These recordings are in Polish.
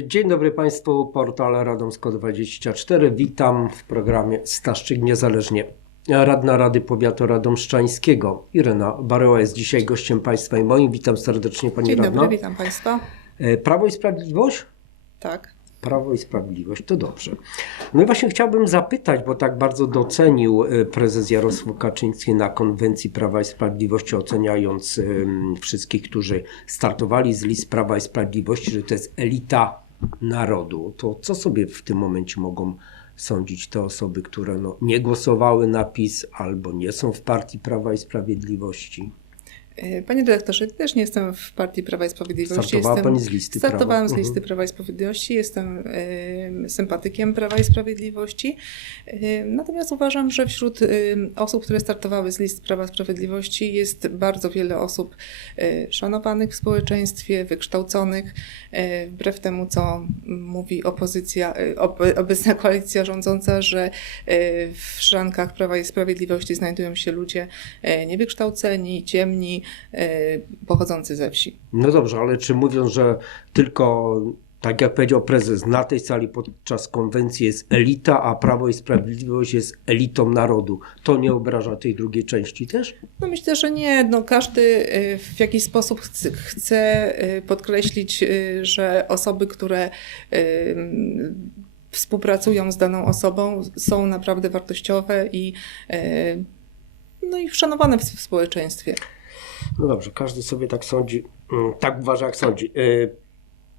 Dzień dobry Państwu, portal Radomsko24. Witam w programie Staszczyk Niezależnie. Radna Rady Powiatu Radomszczańskiego Irena Bareła jest dzisiaj gościem Państwa i moim. Witam serdecznie Pani Dzień Radno. dobry, witam Państwa. E, Prawo i Sprawiedliwość? Tak. Prawo i Sprawiedliwość, to dobrze. No i właśnie chciałbym zapytać, bo tak bardzo docenił e, prezes Jarosław Kaczyński na konwencji Prawa i Sprawiedliwości, oceniając wszystkich, którzy startowali z list Prawa i Sprawiedliwości, że to jest elita narodu. To co sobie w tym momencie mogą sądzić te osoby, które no, nie głosowały na PiS albo nie są w partii Prawa i Sprawiedliwości? E, Panie dyrektorze, też nie jestem w Partii Prawa i Sprawiedliwości. Startowała jestem, pani z listy Startowałem Prawa. z listy Mhm. Prawa i Sprawiedliwości, jestem e, sympatykiem Prawa i Sprawiedliwości. E, natomiast uważam, że wśród e, osób, które startowały z list Prawa i Sprawiedliwości jest bardzo wiele osób e, szanowanych w społeczeństwie, wykształconych, e, wbrew temu, co mówi opozycja, ob, obecna koalicja rządząca, że w szrankach Prawa i Sprawiedliwości znajdują się ludzie niewykształceni, ciemni, e, pochodzący ze wsi. No dobrze, ale czy mówiąc, że tylko, tak jak powiedział prezes, na tej sali podczas konwencji jest elita, a Prawo i Sprawiedliwość jest elitą narodu, to nie obraża tej drugiej części też? No myślę, że nie. No każdy e, w jakiś sposób chce, e, podkreślić, że osoby, które współpracują z daną osobą są naprawdę wartościowe i, no i szanowane w społeczeństwie. No dobrze, każdy sobie tak sądzi, mm, tak uważa jak sądzi. Y,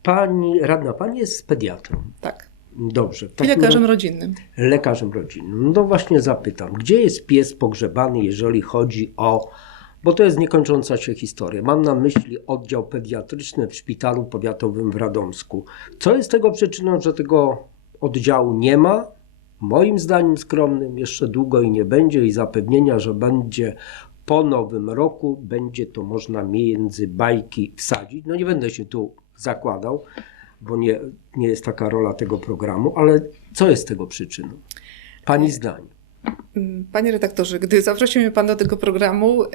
Pani radna, pani jest pediatrą. Tak. Dobrze. I lekarzem rodzinnym. lekarzem rodzinnym. No właśnie zapytam, gdzie jest pies pogrzebany, jeżeli chodzi o. Bo to jest niekończąca się historia. Mam na myśli oddział pediatryczny w szpitalu powiatowym w Radomsku. Co jest tego przyczyną, że tego oddziału nie ma? Moim zdaniem skromnym jeszcze długo i nie będzie i zapewnienia, że będzie po nowym roku, będzie to można między bajki wsadzić. No nie będę się tu zakładał, bo nie, nie jest taka rola tego programu, ale co jest tego przyczyną? Pani zdanie. Panie redaktorze, gdy zaprosił mnie Pan do tego programu, e,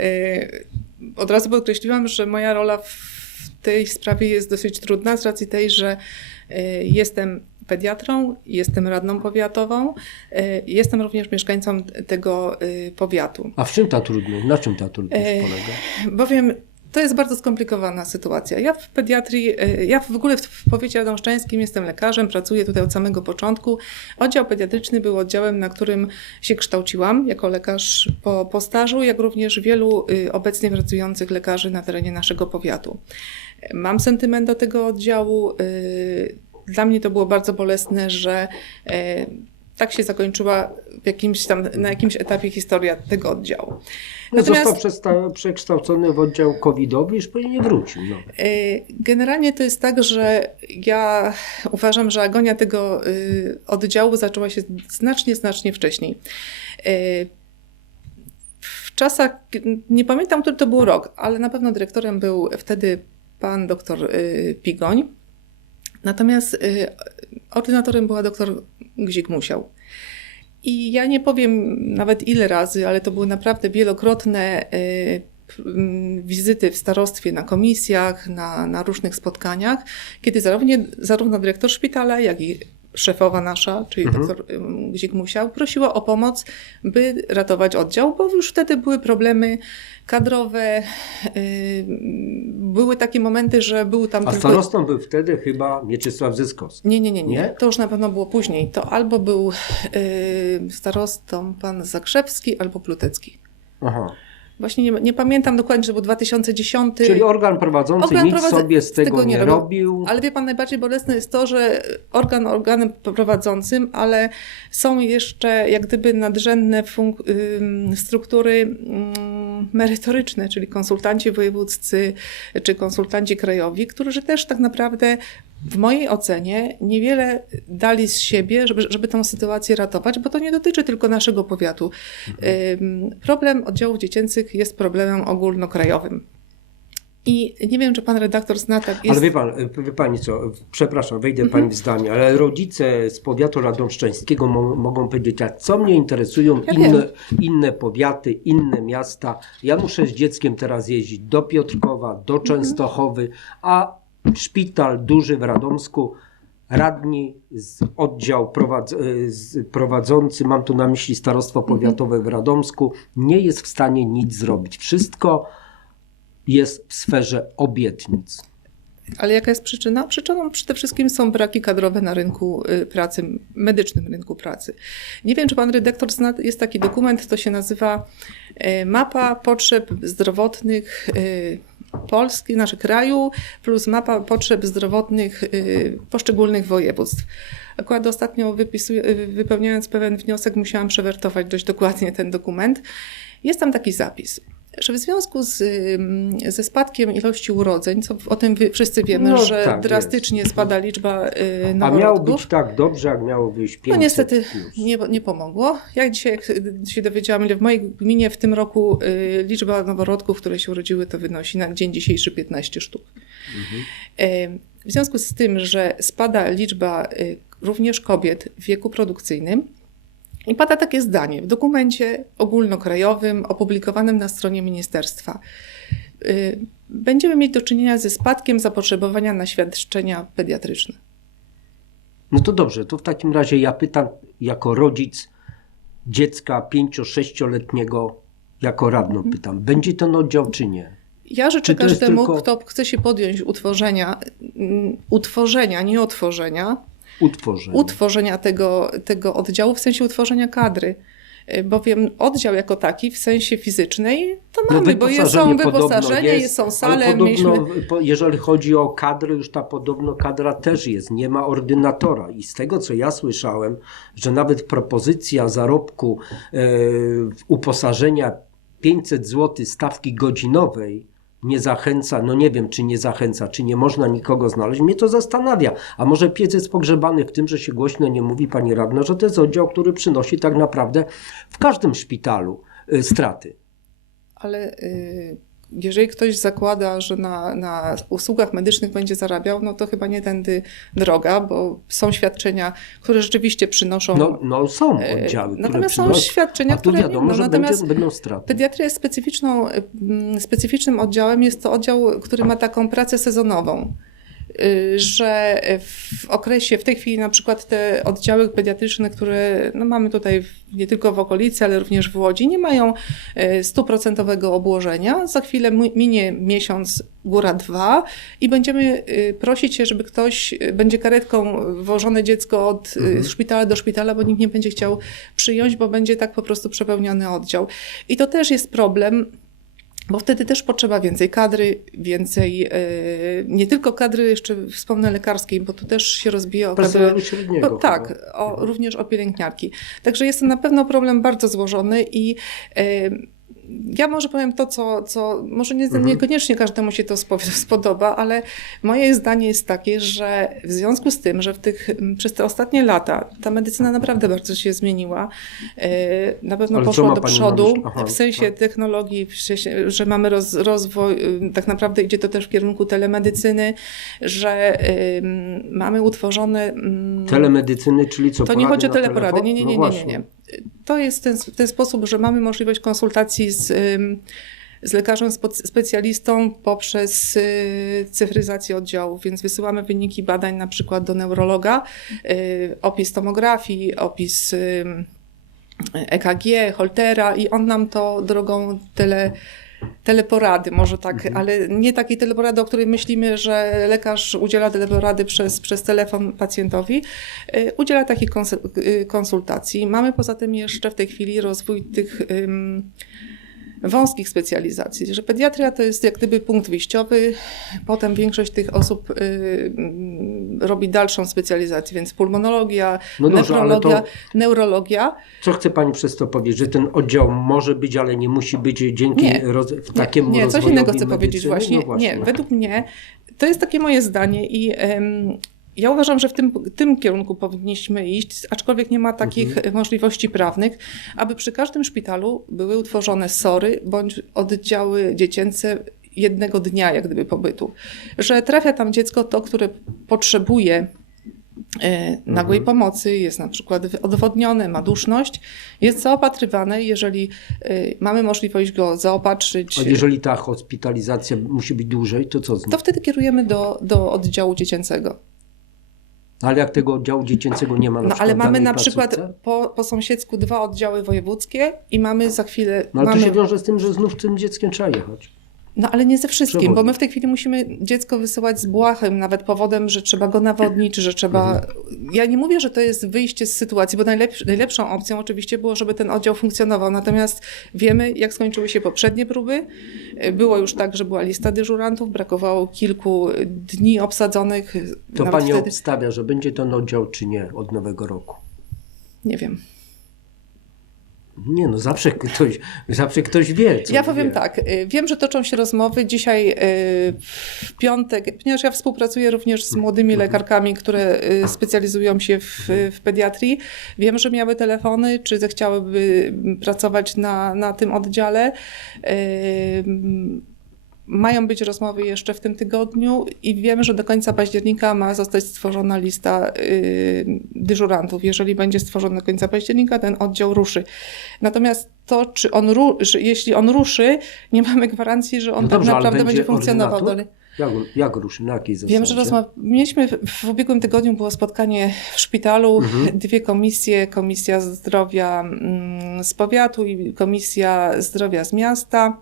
od razu podkreśliłam, że moja rola w tej sprawie jest dosyć trudna z racji tej, że e, jestem pediatrą, jestem radną powiatową, e, jestem również mieszkańcą tego e, powiatu. A w czym ta trudność? Na czym ta trudność Ej. polega? Bowiem to jest bardzo skomplikowana sytuacja. Ja w pediatrii, e, ja w ogóle w, powiecie radomszczańskim jestem lekarzem, pracuję tutaj od samego początku. Oddział pediatryczny był oddziałem, na którym się kształciłam jako lekarz po, po stażu, jak również wielu y, obecnie pracujących lekarzy na terenie naszego powiatu. Mam sentyment do tego oddziału. Dla mnie to było bardzo bolesne, że e, tak się zakończyła w jakimś tam, na jakimś etapie historia tego oddziału. No, Został przesta- przekształcony w oddział covidowy i już później nie wrócił. No. Y, Generalnie to jest tak, że ja uważam, że agonia tego y, oddziału zaczęła się znacznie, znacznie wcześniej. Y, W czasach, nie pamiętam, który to był rok, ale na pewno dyrektorem był wtedy pan doktor y, Pigoń. Natomiast y, ordynatorem była doktor Gzik Musiał. I ja nie powiem nawet ile razy, ale to były naprawdę wielokrotne y, wizyty w starostwie, na komisjach, na, na różnych spotkaniach, kiedy zarówno, zarówno dyrektor szpitala, jak i szefowa nasza, czyli Mhm. doktor ym, Gzik Musiał, prosiła o pomoc, by ratować oddział, bo już wtedy były problemy kadrowe. były takie momenty, że był tam A tylko... starostą był wtedy chyba Mieczysław Zyskowski. Nie, nie, nie, nie, Nie? To już na pewno było później. To albo był starostą pan Zakrzewski, albo Plutecki. Aha. Właśnie nie, nie pamiętam dokładnie, że był 2010. Czyli organ prowadzący Organ nic sobie z tego, nie robił. robił. Ale wie pan, najbardziej bolesne jest to, że organ organem prowadzącym, ale są jeszcze jak gdyby nadrzędne struktury merytoryczne, czyli konsultanci wojewódzcy czy konsultanci krajowi, którzy też tak naprawdę w mojej ocenie niewiele dali z siebie, żeby, żeby tę sytuację ratować, bo to nie dotyczy tylko naszego powiatu. Ym, Problem oddziałów dziecięcych jest problemem ogólnokrajowym. I nie wiem, czy pan redaktor zna tak. Jest... Ale wie, pan, wie pani co, przepraszam, wejdę pani w zdanie, ale rodzice z powiatu radomszczańskiego mo- mogą powiedzieć, a co mnie interesują Ja inne, inne powiaty, inne miasta. Ja muszę z dzieckiem teraz jeździć do Piotrkowa, do Częstochowy, a szpital duży w Radomsku radni z oddział prowadz, prowadzący, mam tu na myśli Starostwo Powiatowe w Radomsku, nie jest w stanie nic zrobić. Wszystko jest w sferze obietnic. Ale jaka jest przyczyna? Przyczyną przede wszystkim są braki kadrowe na rynku y, pracy, medycznym rynku pracy. Nie wiem, czy pan redaktor zna, jest taki dokument, to się nazywa y, Mapa Potrzeb Zdrowotnych y, Polski, naszego kraju, plus mapa potrzeb zdrowotnych y, poszczególnych województw. Akurat ostatnio y, wypełniając pewien wniosek, musiałam przewertować dość dokładnie ten dokument. Jest tam taki zapis, że w związku z, ze spadkiem ilości urodzeń, co o tym wszyscy wiemy, No, że tak, drastycznie spada liczba y, A noworodków. miało być tak dobrze, jak miało wyjść 500 No niestety nie, nie pomogło. Jak dzisiaj jak się dowiedziałam, ile w mojej gminie w tym roku y, liczba noworodków, które się urodziły, to wynosi na dzień dzisiejszy 15 sztuk. Y, w związku z tym, że spada liczba y, również kobiet w wieku produkcyjnym, i pada takie zdanie w dokumencie ogólnokrajowym opublikowanym na stronie ministerstwa. Y, Będziemy mieć do czynienia ze spadkiem zapotrzebowania na świadczenia pediatryczne. No to dobrze, to w takim razie ja pytam jako rodzic dziecka 5-6-letniego, jako radno pytam, będzie ten oddział czy nie? Ja życzę każdemu, tylko- kto chce się podjąć utworzenia, mm, utworzenia, nie otworzenia, Utworzenie. utworzenia tego, tego oddziału w sensie utworzenia kadry. Y, Bowiem oddział jako taki w sensie fizycznej to No, mamy, bo jest, są wyposażenie jest, są ale sale, podobno, mieliśmy... jeżeli chodzi o kadrę, już ta podobno kadra też jest, nie ma ordynatora. I z tego, co ja słyszałem, że nawet propozycja zarobku e, uposażenia 500 zł stawki godzinowej nie zachęca, no nie wiem, czy nie zachęca, czy nie można nikogo znaleźć. Mnie to zastanawia. A może piec jest pogrzebany w tym, że się głośno nie mówi, pani radna, że to jest oddział, który przynosi tak naprawdę w każdym szpitalu e, straty. Ale y, jeżeli ktoś zakłada, że na, na usługach medycznych będzie zarabiał, no to chyba nie tędy droga, bo są świadczenia, które rzeczywiście przynoszą... No, no są e, oddziały, które Natomiast są przynoszą, świadczenia, tu które wiadomo, nie, no, że natomiast będzie, będą straty. Pediatria jest specyficzną, mm, specyficznym oddziałem. Jest to oddział, który ma taką pracę sezonową. Y, Że w okresie, w tej chwili na przykład te oddziały pediatryczne, które no mamy tutaj nie tylko w okolicy, ale również w Łodzi, nie mają y, stuprocentowego obłożenia. Za chwilę minie miesiąc, góra dwa i będziemy y, prosić się, żeby ktoś, będzie karetką wożone dziecko od Mhm. szpitala do szpitala, bo nikt nie będzie chciał przyjąć, bo będzie tak po prostu przepełniony oddział. I to też jest problem, bo wtedy też potrzeba więcej kadry, więcej, e, nie tylko kadry, jeszcze wspomnę lekarskiej, bo tu też się rozbija o kadrę. Średniego. No, tak, o, również o pielęgniarki. Także jest to na pewno problem bardzo złożony i e, ja może powiem to, co, co może nie, Mhm. niekoniecznie każdemu się to spo- spodoba, ale moje zdanie jest takie, że w związku z tym, że w tych, przez te ostatnie lata ta medycyna naprawdę bardzo się zmieniła, e, na pewno Ale poszła do przodu? Aha, w sensie tak. technologii, w sensie, że mamy roz, rozwój, tak naprawdę idzie to też w kierunku telemedycyny, że mamy utworzone... Telemedycyny, czyli co? to nie chodzi o teleporady. Nie, nie, No nie, nie, nie, nie. To jest ten, ten sposób, że mamy możliwość konsultacji z, z lekarzem specjalistą poprzez y, cyfryzację oddziału, więc wysyłamy wyniki badań na przykład do neurologa, y, opis tomografii, opis EKG, Holtera i on nam to drogą tele, teleporady, może tak, Mhm. ale nie takiej teleporady, o której myślimy, że lekarz udziela teleporady przez, przez telefon pacjentowi. Y, Udziela takich y, konsultacji. Mamy poza tym jeszcze w tej chwili rozwój tych ym, wąskich specjalizacji, że pediatria to jest jak gdyby punkt wyjściowy, potem większość tych osób y, mm, robi dalszą specjalizację, więc pulmonologia, No dobrze, nefrologia, neurologia. Co chce pani przez to powiedzieć? Że ten oddział może być, ale nie musi być dzięki Nie. roz... Nie, takiemu nie, coś innego chcę medycyny? powiedzieć właśnie. No właśnie. Nie, według mnie to jest takie moje zdanie i ja uważam, że w tym, tym kierunku powinniśmy iść, aczkolwiek nie ma takich Mhm. możliwości prawnych, aby przy każdym szpitalu były utworzone SORy bądź oddziały dziecięce jednego dnia jak gdyby pobytu. Że trafia tam dziecko to, które potrzebuje e, nagłej Mhm. pomocy, jest na przykład odwodnione, ma duszność, jest zaopatrywane, jeżeli e, mamy możliwość go zaopatrzyć, A jeżeli ta hospitalizacja musi być dłużej, to co z nim? to wtedy kierujemy do, do oddziału dziecięcego. Ale jak tego oddziału dziecięcego nie ma na No ale mamy na przykład po, po sąsiedzku dwa oddziały wojewódzkie i mamy za chwilę. No ale mamy... to się wiąże z tym, że znów tym dzieckiem trzeba jechać. No ale nie ze wszystkim, Przewodnik. bo my w tej chwili musimy dziecko wysyłać z błahym, nawet powodem, że trzeba go nawodnić, że trzeba. Mhm. Ja nie mówię, że to jest wyjście z sytuacji, bo najlepsz, najlepszą opcją oczywiście było, żeby ten oddział funkcjonował. Natomiast wiemy, jak skończyły się poprzednie próby. Było już tak, że była lista dyżurantów, brakowało kilku dni obsadzonych. To pani wtedy, obstawia, że będzie ten oddział czy nie od nowego roku? Nie wiem. Nie no, zawsze ktoś, zawsze ktoś wie. Ja powiem wie. tak, y, wiem, że toczą się rozmowy. Dzisiaj y, w piątek, ponieważ ja współpracuję również z młodymi Mhm. lekarkami, które y, specjalizują się w, w pediatrii. Wiem, że miały telefony, czy zechciałyby pracować na, na tym oddziale. Mają być rozmowy jeszcze w tym tygodniu i wiem, że do końca października ma zostać stworzona lista y, dyżurantów. Jeżeli będzie stworzona do końca października, ten oddział ruszy. Natomiast to, czy on ru, że jeśli on ruszy, nie mamy gwarancji, że on No tak dobrze, ale naprawdę będzie, będzie funkcjonował. dalej. Jak, jak ruszy? Na jakiej zasadzie? Wiem, że rozma- mieliśmy w- w ubiegłym tygodniu było spotkanie w szpitalu, Mhm. dwie komisje, Komisja Zdrowia mm, z powiatu i Komisja Zdrowia z miasta.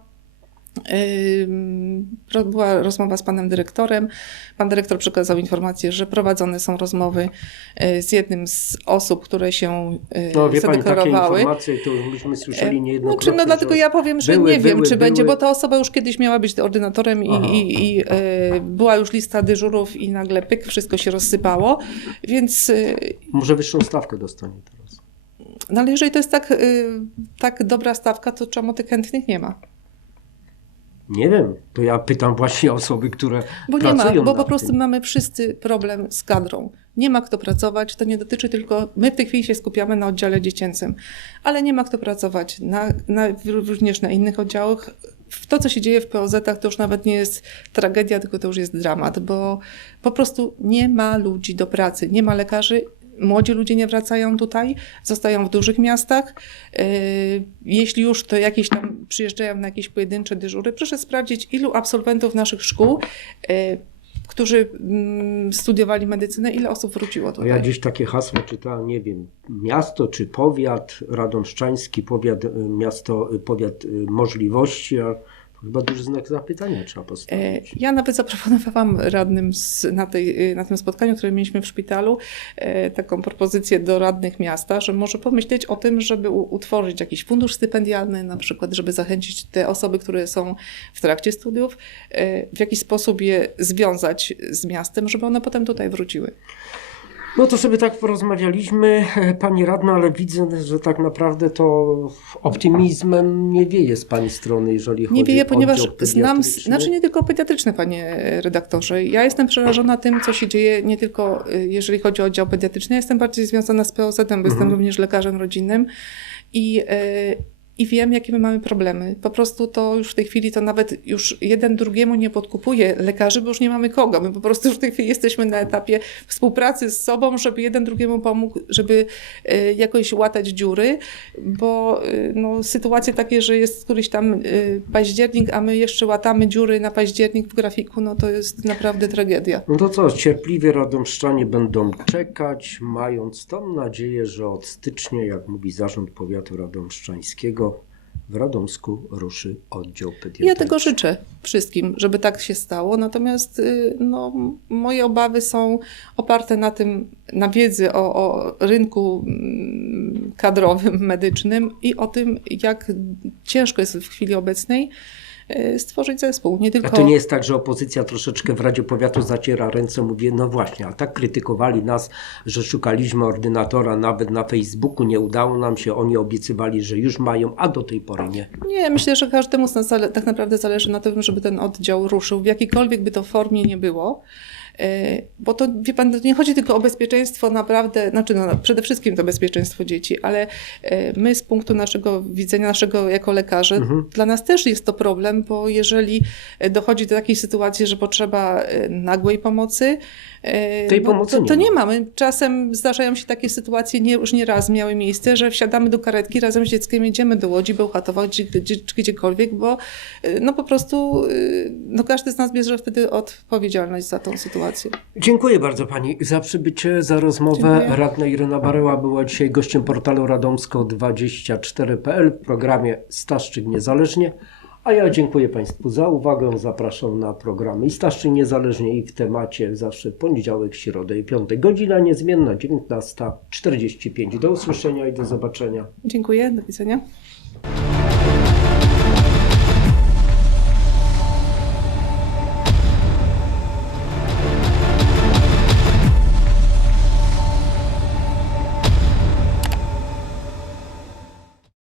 Była rozmowa z panem dyrektorem. Pan dyrektor przekazał informację, że prowadzone są rozmowy y, z jednym z osób, które się y, No wie pani, takie zadeklarowały. informacje to już myśmy słyszeli No, niejednokrotnie. czy, no dlatego ja powiem, że były, nie wiem, były, czy będzie, były. bo ta osoba już kiedyś miała być ordynatorem i, i, i e, była już lista dyżurów i nagle pyk, wszystko się rozsypało. Więc, e, Może wyższą stawkę dostanie teraz. no ale jeżeli to jest tak, e, tak dobra stawka, to czemu tych chętnych nie ma? Nie wiem, to ja pytam właśnie osoby, które Bo nie ma, pracują bo po prostu tym. mamy wszyscy problem z kadrą. Nie ma kto pracować, to nie dotyczy tylko, my w tej chwili się skupiamy na oddziale dziecięcym, ale nie ma kto pracować na, na, również na innych oddziałach. W To, co się dzieje w POZ-ach, to już nawet nie jest tragedia, tylko to już jest dramat, bo po prostu nie ma ludzi do pracy, nie ma lekarzy. Młodzi ludzie nie wracają tutaj, zostają w dużych miastach. Yy, Jeśli już, to jakieś tam przyjeżdżają na jakieś pojedyncze dyżury. Proszę sprawdzić, ilu absolwentów naszych szkół yy, którzy mm, studiowali medycynę, ile osób wróciło tutaj? ja gdzieś takie hasło czytałem, nie wiem, miasto czy powiat radomszczański, powiat, y, miasto, y, powiat y, możliwości, a chyba duży znak zapytania trzeba E, postawić. Ja nawet zaproponowałam radnym z, na, tej, na tym spotkaniu, które mieliśmy w szpitalu, e, taką propozycję do radnych miasta, że może pomyśleć o tym, żeby utworzyć jakiś fundusz stypendialny, na przykład, żeby zachęcić te osoby, które są w trakcie studiów, e, w jakiś sposób je związać z miastem, żeby one potem tutaj wróciły. No to sobie tak porozmawialiśmy, pani radna, ale widzę, że tak naprawdę to optymizmem nie wieje z pani strony, jeżeli chodzi Nie wieje, o ponieważ oddział znam, pediatryczny. znaczy nie tylko pediatryczne, panie redaktorze. Ja jestem przerażona tym, co się dzieje, nie tylko y, jeżeli chodzi o oddział pediatryczny. Ja jestem bardziej związana z POZ-em, bo Mhm. jestem również lekarzem rodzinnym i, y, i wiem, jakie my mamy problemy. Po prostu to już w tej chwili to nawet już jeden drugiemu nie podkupuje lekarzy, bo już nie mamy kogo. My po prostu już w tej chwili jesteśmy na etapie współpracy z sobą, żeby jeden drugiemu pomógł, żeby y, jakoś łatać dziury, bo y, no, sytuacje takie, że jest któryś tam y, październik, a my jeszcze łatamy dziury na październik w grafiku, no to jest naprawdę tragedia. No to co, cierpliwie radomszczanie będą czekać, mając tą nadzieję, że od stycznia, jak mówi Zarząd Powiatu Radomszczańskiego, w Radomsku ruszy oddział pediatryczny. Ja tego życzę wszystkim, żeby tak się stało. Natomiast y, no, moje obawy są oparte na tym, na wiedzy o, o rynku mm, kadrowym, medycznym i o tym, jak ciężko jest w chwili obecnej stworzyć zespół. Nie A tylko... to nie jest tak, że opozycja troszeczkę w Radzie Powiatu zaciera ręce, mówi, no właśnie, a tak krytykowali nas, że szukaliśmy ordynatora nawet na Facebooku, nie udało nam się, oni obiecywali, że już mają, a do tej pory nie. Nie, myślę, że każdemu z nas tak naprawdę zależy na tym, żeby ten oddział ruszył, w jakiejkolwiek by to formie nie było. E, Bo to, wie pan, to nie chodzi tylko o bezpieczeństwo naprawdę, znaczy no, przede wszystkim to bezpieczeństwo dzieci, ale e, my z punktu naszego widzenia, naszego jako lekarzy, Mhm. dla nas też jest to problem, bo jeżeli dochodzi do takiej sytuacji, że potrzeba e, nagłej pomocy, Tej no, pomocy to, nie to nie mamy. Czasem zdarzają się takie sytuacje, nie, już nie raz miały miejsce, że wsiadamy do karetki, razem z dzieckiem jedziemy do Łodzi, Bełchatowa, gdzie, gdzie, czy gdziekolwiek, bo y, no po prostu y, no każdy z nas bierze wtedy odpowiedzialność za tą sytuację. Sytuację. Dziękuję bardzo Pani za przybycie, za rozmowę. Dziękuję. Radna Irena Bareła była dzisiaj gościem portalu radomsko24.pl w programie Staszczyk Niezależnie. A ja dziękuję Państwu za uwagę. Zapraszam na programy i Staszczyk Niezależnie i w temacie zawsze poniedziałek, środę i piątek. Godzina niezmienna 19.45. Do usłyszenia i do zobaczenia. Dziękuję, do widzenia.